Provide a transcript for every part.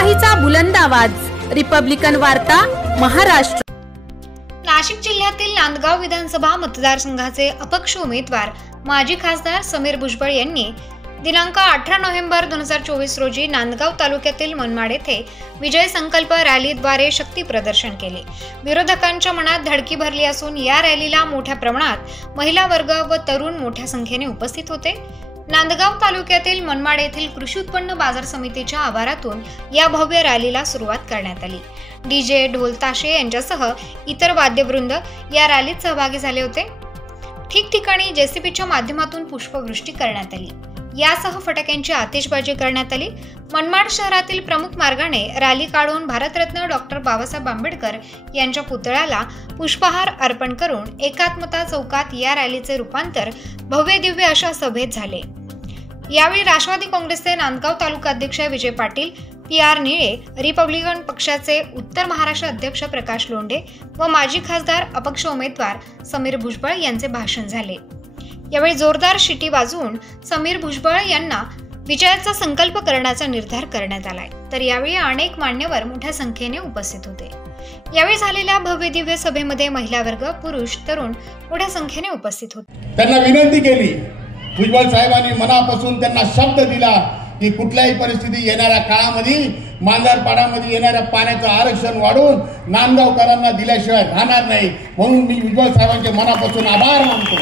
लोकशाहीचा बुलंद आवाज, रिपब्लिकन वार्ता, महाराष्ट्र। नाशिक जिल्ह्यातील नांदगाव विधानसभा मतदारसंघाचे अपक्ष उमेदवार माजी खासदार समीर भुजबळ यांनी दिनांक 18 नोव्हेंबर 2024 रोजी नांदगाव तालुक्यातील मनमाड येथे विजय संकल्प रॅलीद्वारे शक्ती प्रदर्शन केले। विरोधकांच्या मनात धडकी भरली असून या रॅलीला मोठ्या प्रमाणात महिला वर्ग व तरुण मोठ्या संख्येने उपस्थित होते। नांदगाव तालुक्यातील मनमाड येथील कृषी उत्पन्न बाजार समितीच्या आवारातून या भव्य रॅलीला सुरुवात करण्यात आली। डीजे, ढोल ताशे यांच्यासह इतर वाद्यवृंद या रॅलीत सहभागी झाले होते। ठिकठिकाणी जेसीबीच्या माध्यमातून पुष्पवृष्टी करण्यात आली। यासह फटाक्यांची आतिषबाजी करण्यात आली। मनमाड शहरातील प्रमुख मार्गाने रॅली काढून भारतरत्न डॉक्टर बाबासाहेब आंबेडकर यांच्या पुतळ्याला पुष्पहार अर्पण करून एकात्मता चौकात या रॅलीचे रूपांतर भव्य दिव्य अशा सभेत झाले। यावेळी राष्ट्रवादी काँग्रेसचे नांदगाव तालुका अध्यक्ष विजय पाटील, PR निळे, रिपब्लिकन पक्षाचे उत्तर महाराष्ट्र अध्यक्ष प्रकाश लोंढे व माजी खासदार अपक्ष उमेदवार समीर भुजबळ यांचे भाषण झाले। यावेळी जोरदार शिटी वाजवून समीर भुजबळ यांना विजयाचा संकल्प करण्याचा निर्धार करण्यात आलाय। तर यावेळी अनेक मान्यवर मोठ्या संख्येने उपस्थित होते। यावेळी झालेल्या भव्य दिव्य सभेमध्ये महिला वर्ग, पुरुष, तरुण मोठ्या संख्येने उपस्थित होते। त्यांना विनंती केली, भुजबळ साहेबांनी मनापासून त्यांना शब्द दिला की कुठल्याही परिस्थिती येणाऱ्या काळामध्ये मांजरपाडामध्ये येणाऱ्या पाण्याचं आरक्षण वाढून नांदगावकरांना दिल्याशिवाय राहणार नाही। म्हणून मी भुजबळ साहेबांचे मनापासून आभार मानतो।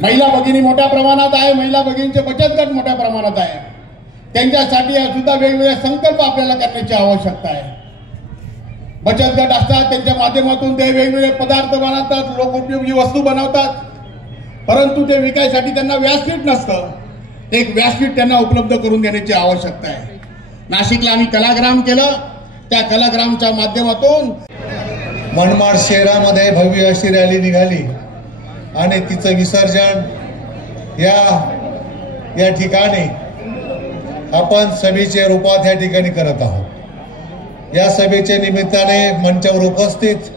महिला भगिनी मोठ्या प्रमाणात आहे, महिला भगिनींचे बचत गट मोठ्या प्रमाणात आहे। त्यांच्यासाठी सुद्धा वेगवेगळे संकल्प आपल्याला करण्याची आवश्यकता आहे। बचत गट असतात, त्यांच्या माध्यमातून ते वेगवेगळे पदार्थ बनवतात, लोकोपयोगी वस्तू बनवतात, परंतु ते विकायसाठी त्यांना व्यासपीठ नसतं। एक व्यासपीठ त्यांना उपलब्ध करून देण्याची आवश्यकता आहे। नाशिकला आम्ही कलाग्राम केलं, त्या कलाग्रामच्या माध्यमातून मनमाड शहरामध्ये भव्य अशी रॅली निघाली आणि तिचं विसर्जन या ठिकाणी आपण सभेच्या रूपात या ठिकाणी करत आहोत। या सभेच्या निमित्ताने मंचावर उपस्थित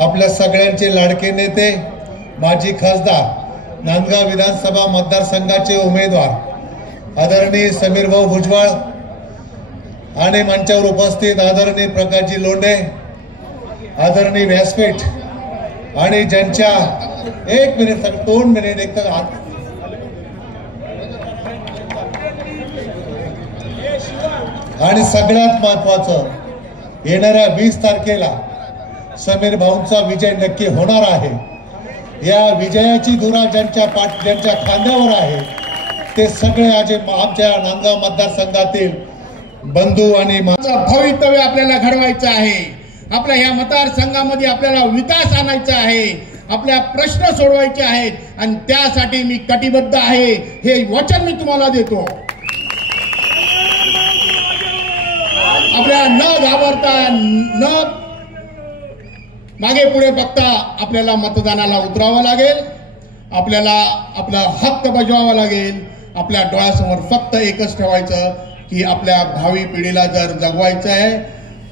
आपल्या सगळ्यांचे लाडके नेते, माजी खासदार, नांदगाव विधानसभा मतदारसंघाचे उमेदवार आदरणीय समीर भाऊ भुजबळ आणि मंचावर उपस्थित आदरणीय प्रकाशजी लोंढे, आदरणीय व्यासपीठ आणि ज्यांच्या 1 मिनिट 2 मिनिट एक तर आणि सगळ्यात महत्वाचं येणाऱ्या 20 तारखेला समीर भाऊंचा विजय नक्की होणार आहे। या विजयाची धुरा ज्यांच्या खांद्यावर आहे ते सगळे आज आमच्या नांदगाव मतदारसंघातील बंधू आणि भवितव्य आपल्याला घडवायचं आहे। आपल्या या मतदारसंघामध्ये आपल्याला विकास आणायचा आहे, आपल्या प्रश्न सोडवायचे आहेत आणि त्यासाठी मी कटिबद्ध आहे, हे वचन मी तुम्हाला देतो। आपल्या न घाबरता, न मागे पुढे बघता आपल्याला मतदानाला उतरावं लागेल। आपल्याला आपला हक्क बजावावा लागेल। आपल्या डोळ्यासमोर फक्त एकच ठेवायचं की आपल्या भावी पिढीला जर जगवायचं आहे,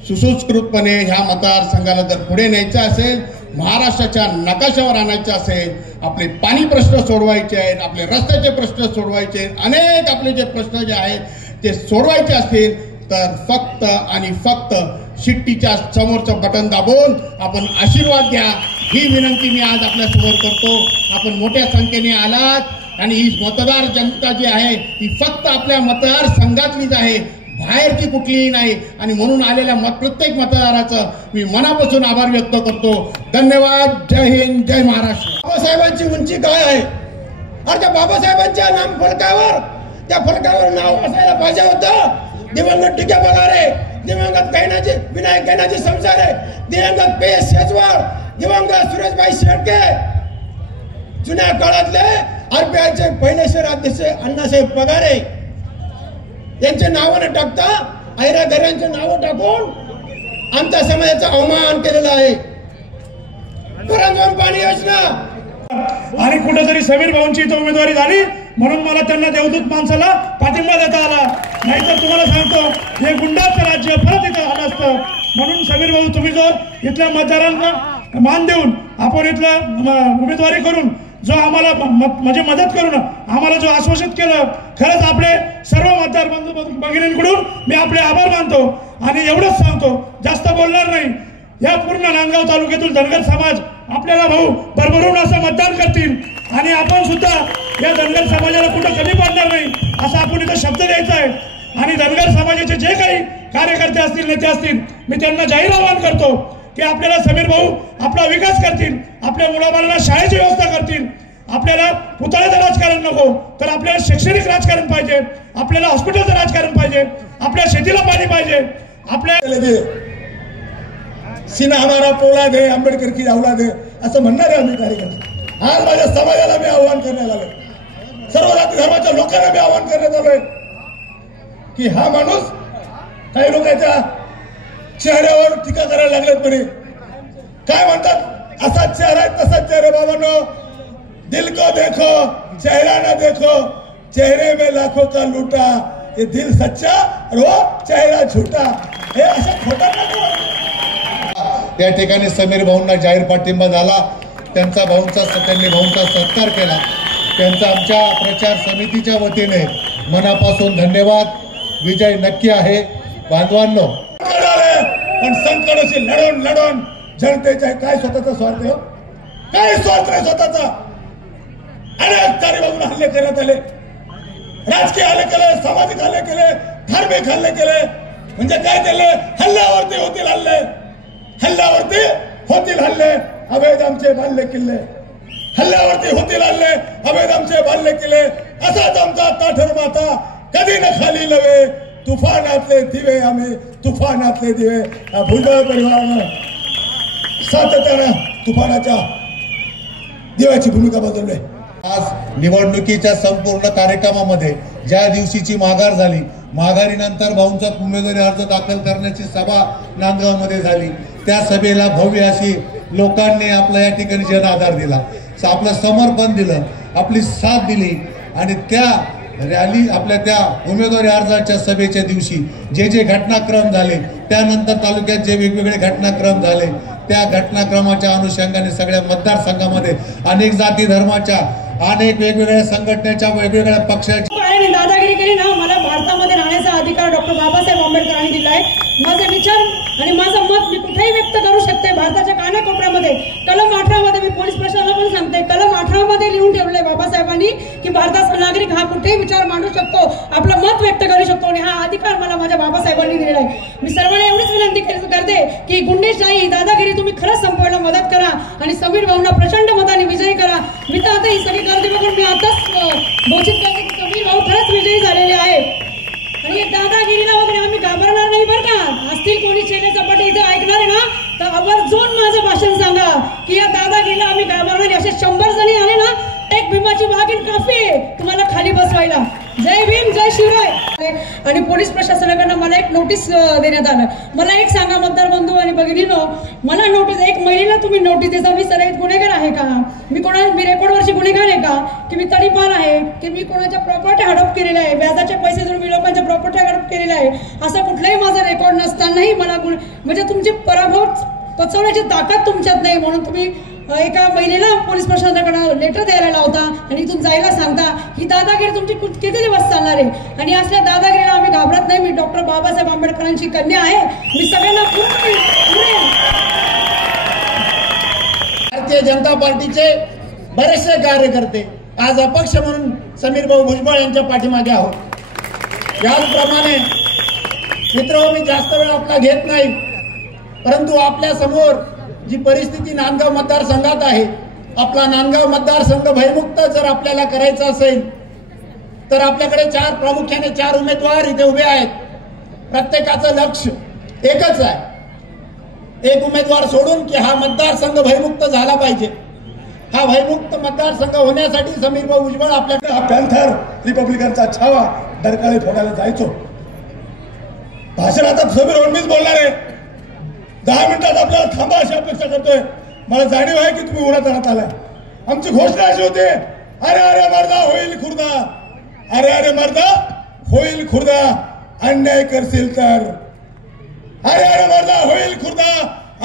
सुसंस्कृतपणे ह्या मतदारसंघाला जर पुढे न्यायचं असेल, महाराष्ट्राच्या नकाशावर आणायचं असेल, आपले पाणी प्रश्न सोडवायचे आहेत, आपले रस्त्याचे प्रश्न सोडवायचे आहेत, अनेक आपले जे प्रश्न जे आहेत ते सोडवायचे असतील तर फक्त आणि फक्त शिट्टीच्या समोरचं बटन दाबून आपण आशीर्वाद द्या, ही विनंती मी आज आपल्या समोर करतो। आपण मोठ्या संख्येने आलात आणि ही मतदार जनता जी आहे ती फक्त आपल्या मतदारसंघातलीच आहे, बाहेरची कुठलीही नाही। आणि म्हणून आलेल्या प्रत्येक मतदाराचं मी मनापासून आभार व्यक्त करतो। धन्यवाद। जय हिंद, जय महाराष्ट्र। बाबासाहेबांची उंची काय आहे? अरे त्या बाबासाहेबांच्या नाम फलकावर, त्या फलकावर नाव असायला पाहिजे होतं दिवंगत टिके पगारे, दिवंगत विनायक गैनाजी संसारे, दिवंगत PS शेजवार, दिवंगत सुरेशभाई शेळके, जुन्या काळातले RPIचे पहिले शहराध्यक्ष अण्णासाहेब पगारे यांचे नाव न टाकता ऐरागऱ्यांचे नाव टाकून आमच्या समाजाचा अवमान केलेला आहे। परंतु पाणी योजना आणि कुठेतरी समीर भाऊंची इथं उमेदवारी झाली म्हणून मला त्यांना देवदूत माणसाला पाठिंबा देता आला, नाहीतर तुम्हाला सांगतो हे गुंडाचं राज्य परत इथं आलं असतं। म्हणून समीर भाऊ, तुम्ही जो इथल्या मतदारांना मान देऊन आपण इथलं उमेदवारी करून जो आम्हाला म्हणजे मदत करून आम्हाला जो आश्वासित केलं, खरंच आपले सर्व मतदार बंधू भगिनींकडून मी आपले आभार मानतो आणि एवढंच सांगतो, जास्त बोलणार नाही। या पूर्ण नांदगाव तालुक्यातील धनगर समाज आपल्याला भाऊ भरभरून असं मतदान करतील आणि आपण सुद्धा या धनगर समाजाला कुठं कमी पडणार नाही असा आपण इथं शब्द द्यायचा आहे। आणि धनगर समाजाचे जे काही कार्यकर्ते असतील, नेते असतील, मी त्यांना जाहीर आवाहन करतो की आपल्याला समीर भाऊ आपला विकास करतील, आपल्या मुलाबाळांना शाळेची व्यवस्था करतील। आपल्याला पुतळ्याचं राजकारण नको, तर आपल्याला शैक्षणिक राजकारण पाहिजे, आपल्याला हॉस्पिटलचं राजकारण पाहिजे, आपल्या शेतीला पाणी पाहिजे, आपल्या सीना हमारा पोलाद है, आंबेडकर की औलाद है असं म्हणणारे आम्ही कार्यकर्ते। आज माझ्या समाजाला मी आव्हान करण्यात आलोय, सर्व जाती धर्माच्या लोकांना मी आव्हान करण्यात आलोय की हा माणूस, काही लोकांच्या चेहऱ्यावर टीका करायला लागलेत म्हणे, काय म्हणतात, असा चेहरा आहे तसा चेहरा, बाबांनो दिल को देखो चेहरा ना देखो, चेहरे में लाखों का लूटा, ये दिल सच्चा और वो चेहरा झूठा, हे अशा खोटा त्या ठिकाणी समीर भाऊंना जाहीर पाठिंबा झाला, त्यांनी भाऊंचा सत्कार केला, त्यांचा आमच्या प्रचार समितीच्या वतीने मनापासून धन्यवाद। विजय नक्की आहे बांधवांनो। पण संकटाशी लढून लढून जनतेच्या काय स्वतःचा स्वार्थ हो, काय स्वार्थ नाही स्वतःचा। अनेक तारीबाबून हल्ले करण्यात आले, राजकीय हल्ले केले, सामाजिक हल्ले केले, धार्मिक हल्ले केले, म्हणजे काय केले, हल्ल्यावरती होतील हल्ले, हल्ल्यावरती होतील हल्ले, अवैध आमचे बांधले किल्ले, हल्ल्यावरती होतील हल्ले, अवैध आमचे बांधले किल्ले, असाच आमचा ताठर माता कधी न खाली लवे, तुफानातले दिवे आम्ही, तुफानातले दिवे। भुजबळ परिवारानं सातत्यानं तुफानाच्या दिव्याची भूमिका बदलली। आज निवडणुकीच्या संपूर्ण कार्यक्रमामध्ये ज्या दिवशीची माघार झाली, माघारीनंतर भाऊंचा उमेदवारी अर्ज दाखल करण्याची सभा नांदगावमध्ये झाली, त्या सभेला भव्य अशी लोकांनी आपला या ठिकाणी जन आधार दिला, आपलं समर्पण दिलं, आपली साथ दिली आणि त्या रॅली आपल्या त्या उमेदवारी अर्जाच्या सभेच्या दिवशी जे जे घटनाक्रम झाले, त्यानंतर तालुक्यात जे वेगवेगळे घटनाक्रम झाले, त्या घटनाक्रमाच्या अनुषंगाने सगळ्या मतदारसंघामध्ये अनेक जाती धर्माच्या, अनेक वेगवेगळ्या संघटनेच्या, वेगवेगळ्या पक्षाच्या दादागिरी केली ना, मला भारतामध्ये राहण्याचा अधिकार डॉक्टर बाबासाहेब आंबेडकरांनी दिला आहे। माझे विचार आणि माझं मत मी कुठेही व्यक्त करू शकते, भारताच्या कानाकोपऱ्यामध्ये। कलम 18 मध्ये मी पोलीस प्रशासनाला पण सांगते, कलम 18 मध्ये लिहून ठेवलंय बाबासाहेबांनी की भारताचा नागरिक हा कुठेही विचार मांडू शकतो, आपलं मत व्यक्त करू शकतो आणि हा अधिकार मला माझ्या बाबासाहेबांनी दिलेला आहे। मी सर्वांना एवढीच विनंती करते की गुंडेशाही, दादागिरी तुम्ही खरंच संपवायला मदत करा आणि समीर भाऊंना प्रचंड मताने विजयी करा। मी तर आता ही सगळी गर्दी बघून मी आताच घोषित करते की समीर भाऊ खरंच विजयी झालेले आहे आणि दादागिरीला वगैरे आम्ही घाबरणार नाही बरं का। असतील कोणी चेले चपाटे इथे ऐकणार आहे ना, तर आवर्जून माझं भाषण सांगा की या दादागिरीला आम्ही घाबरणार। असे 100 जणी आले ना, एक भीमाची वाघीण काफी तुम्हाला खाली बसवायला। जय भीम, जय शिवराय। आणि पोलीस प्रशासनाकडनं मला एक नोटीस देण्यात आलं। मला एक सांगा मतदार बंधू आणि भगिनीनो, मला नोटीस, एक महिलेला तुम्ही नोटीस देता, मी सराईत गुन्हेगार आहे का, मी रेकॉर्डवरची गुन्हेगार आहे का, की मी तडीपार आहे, की मी कोणाच्या प्रॉपर्टी हडप केलेल्या आहे, व्याजाचे पैसे देऊन मी लोकांच्या प्रॉपर्टी हडप केलेल्या आहे, असं कुठलाही माझा रेकॉर्ड नसतानाही मला म्हणजे तुमची पराभव पचवण्याची ताकद तुमच्यात नाही, म्हणून तुम्ही एका महिलेला पोलीस प्रशासनाकडे लेटर द्यायला लावता आणि इथून जायला सांगता। ही दादागिरी तुमची किती दिवस चालणार आहे? आणि असल्या दादागिरीला आम्ही घाबरत नाही। मी डॉक्टर बाबासाहेब आंबेडकरांची कन्या आहे, मी सगळ्यांना भारतीय जनता पार्टीचे बरेचसे कार्यकर्ते आज अपक्ष म्हणून समीर भाऊ भुजबळ यांच्या पाठीमागे आहोत। याचप्रमाणे मित्र, मी जास्त वेळ आपला घेत नाही, परंतु आपल्या समोर जी परिस्थिती नांदगाव मतदारसंघात आहे, आपला नांदगाव मतदारसंघ भयमुक्त जर आपल्याला करायचा असेल तर आपल्याकडे प्रामुख्याने 4 उमेदवार इथे उभे आहेत। प्रत्येकाचं लक्ष एकच आहे, एक उमेदवार सोडून की हा मतदारसंघ भयमुक्त झाला पाहिजे। हा भयमुक्त मतदारसंघ होण्यासाठी समीर भाऊ भुजबळ आपल्याकडे पॅन्थर रिपब्लिकनचा छावा डरकाळी फोडायला जायचो। भाषण आता समीर भाऊ मीच बोलणार आहे, 10 मिनिटात आपल्याला थांबा अशी अपेक्षा करतोय। मला जाणीव आहे की तुम्ही उन्हात राहत आला। आमची घोषणा अशी होती, अरे अरे मर्दा होईल खुर्दा, अरे अरे मर्दा होईल खुर्दा, अन्याय करशील तर, अरे अरे मर्दा होईल खुर्दा,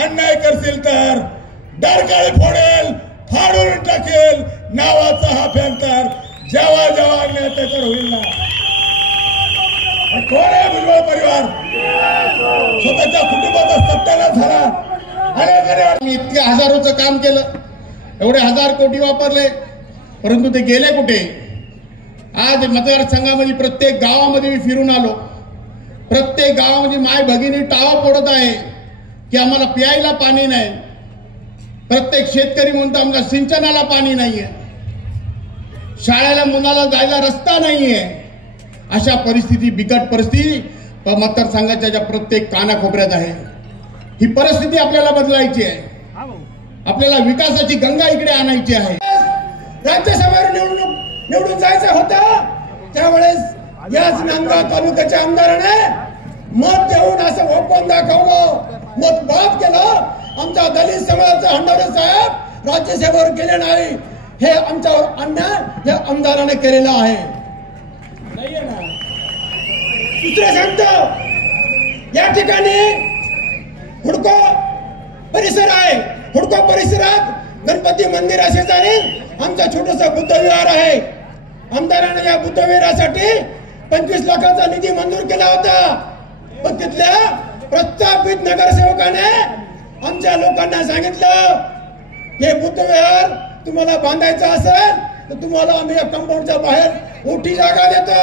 अन्याय करशील तर डरकाळी फोडेल, फाडून टाकेल नावाचा हा पॅन्थर, जेव्हा जेव्हा अन्याय त्याच्यावर होईल ना कोण आहे भुजबळ परिवार? स्वतःच्या कुटुंबाचा सत्यानाश झाला. मी इतके हजारोचं काम केलं, एवढे 1000 कोटी वापरले, परंतु ते गेले कुठे? आज मतदारसंघामध्ये प्रत्येक गावामध्ये मी फिरून आलो. प्रत्येक गावामध्ये माय भगिनी टावा फोडत आहे की आम्हाला प्यायला पाणी नाही. प्रत्येक शेतकरी म्हणतो आमच्या सिंचनाला पाणी नाहीये, शाळेला मुलाला जायला रस्ता नाहीये. अशा परिस्थिती, बिकट परिस्थिती मतदारसंघाच्या ज्या प्रत्येक कानाकोपऱ्यात आहे. ही परिस्थिती आपल्याला बदलायची आहे. आपल्याला विकासाची गंगा इकडे आणायची आहे. राज्यसभेवर निवडून जायचं होतं त्यावेळेस याच नांदगाव तालुक्याच्या आमदाराने मत देऊन असं ओपन दाखवलं, मत बाद केलं. आमच्या दलित समाजाचा हंडारे साहेब राज्यसभेवर गेले नाही. हे आमच्यावर अन्याय या आमदाराने केलेला आहे. दुसरं सांगतो, या ठिकाणी हुडको परिसर आहे. हुडको परिसरात गणपती मंदिरा शेजारी आमचा छोटासा बुद्ध विहार आहे. आमदाराने या बुद्ध विहारासाठी 25 लाखाचा निधी मंजूर केला होता. पण तिथल्या प्रस्थापित नगरसेवकाने आमच्या लोकांना सांगितलं, हे बुद्ध विहार तुम्हाला बांधायचं असेल तर तुम्हाला आम्ही या कंपाऊंडच्या बाहेर मोठी जागा देतो,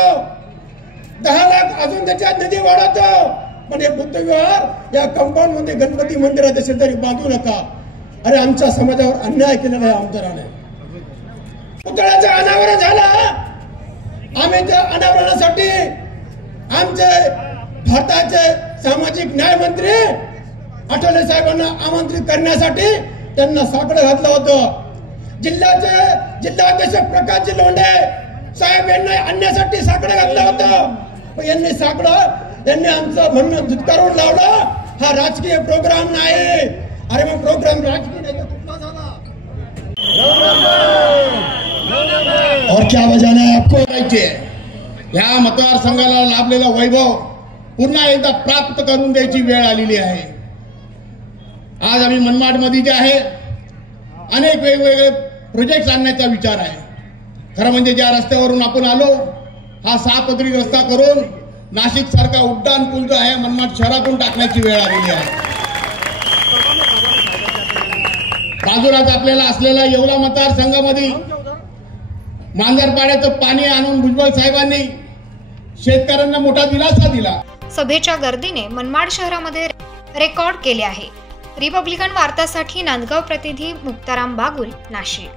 10 लाख अजून त्याच्यात निधी वाढवतो, पण हे बुद्ध विहार या कंपाऊंड मध्ये गणपती मंदिराच्या शेजारी बांधू नका. अरे आमच्या समाजावर अन्याय केलेला आहे आमदाराने. पुतळ्याचं अनावरण झालं. आम्ही त्या अनावरणासाठी आमचे भारताचे सामाजिक न्याय मंत्री आठवले साहेबांना आमंत्रित करण्यासाठी त्यांना साकडं घातलं होतं. जिल्हाध्यक्ष प्रकाशजी लोंढे साहेब यांना आणण्यासाठी साकडं घातलं होतं. यांनी आमचं म्हणणं धुतकारून लावलं. हा राजकीय प्रोग्राम नाही. अरे मग प्रोग्राम राजकीय नाही कुठला झाला? और क्या बजाना है आपको? ह्या मतदारसंघाला लाभलेला वैभव पुन्हा एकदा प्राप्त करून द्यायची वेळ आलेली आहे. आज आम्ही मनमाडमध्ये जे आहे अनेक वेगवेगळे प्रोजेक्ट आणण्याचा विचार आहे. खरं म्हणजे ज्या रस्त्यावरून आपण आलो, हा 6 पदरी रस्ता करून नाशिक सारखा उड्डाण पूल जो आहे मनमाड शहरातून टाकण्याची वेळ आलेली आहे. बाजूलाच आपल्याला असलेल्या येवला मतदारसंघामध्ये मांजरपाड्याचं पाणी आणून भुजबळ साहेबांनी शेतकऱ्यांना मोठा दिलासा दिला. सभेच्या गर्दीने मनमाड शहरामध्ये रेकॉर्ड केले आहे. रिपब्लिकन वार्तासाठी नांदगाव प्रतिनिधी मुक्ताराम बागुल, नाशिक.